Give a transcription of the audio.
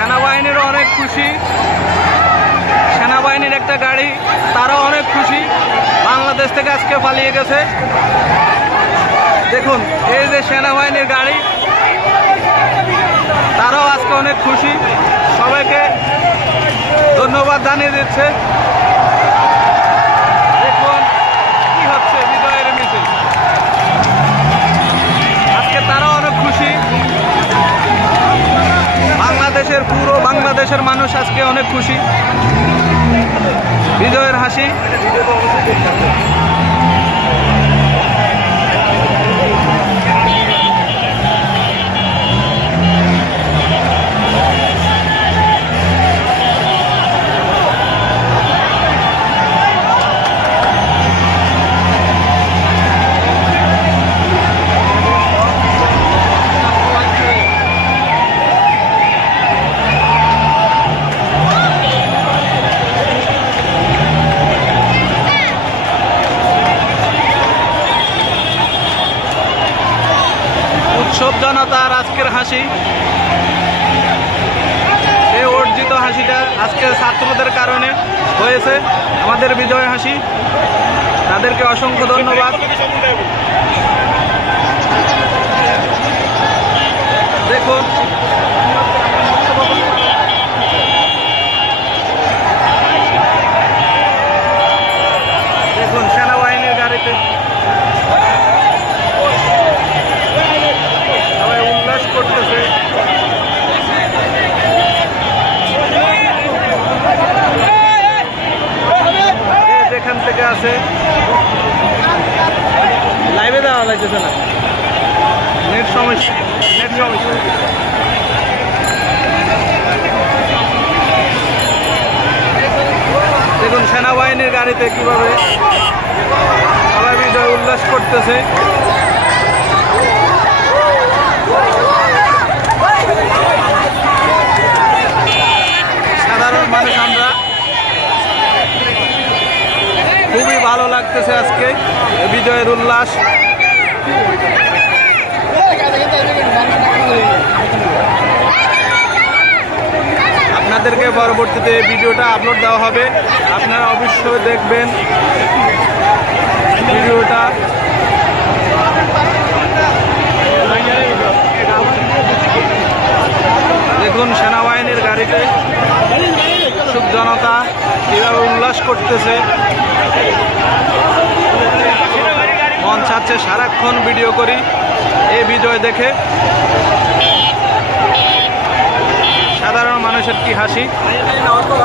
সেনাবাহিনীর অনেক খুশি। সেনাবাহিনীর একটা গাড়ি, তারাও অনেক খুশি। বাংলাদেশ থেকে আজকে পালিয়ে গেছে। দেখুন, এই যে সেনাবাহিনীর গাড়ি, তারাও আজকে অনেক খুশি। সবাইকে ধন্যবাদ জানিয়ে দিচ্ছে। বাংলাদেশের মানুষ আজকে অনেক খুশি। বিজয়ের হাসি। উৎসব জনতার আজকের হাসি। এই অর্জিত হাসিটা আজকে ছাত্রদের কারণে হয়েছে, আমাদের বিজয় হাসি। তাদেরকে অসংখ্য ধন্যবাদ দেখুন দেখুন সেনাবাহিনীর গাড়িতে সবাই উল্লাস করতেছে যে আছে। লাইভে দেওয়া লাগতেছে না। নেট সমস্যা নেট সমস্যা। দেখুন, সেনাবাহিনীর গাড়িতে কীভাবে সবাই বিজয় উল্লাস করতেছে। সাধারণ মানুষ আমরা লাগতেছে আজকে। বিজয়ের উল্লাস। আপনাদেরকে পরবর্তীতে ভিডিওটা আপলোড দেওয়া হবে। আপনারা অবশ্যই দেখবেন ভিডিওটা। দেখুন সেনাবাহিনীর গাড়িতে সুখ জনতা কীভাবে উল্লাস করতেছে। চাচ্ছে সারাক্ষণ ভিডিও করি। এই বিজয় দেখে সাধারণ মানুষের কি হাসি?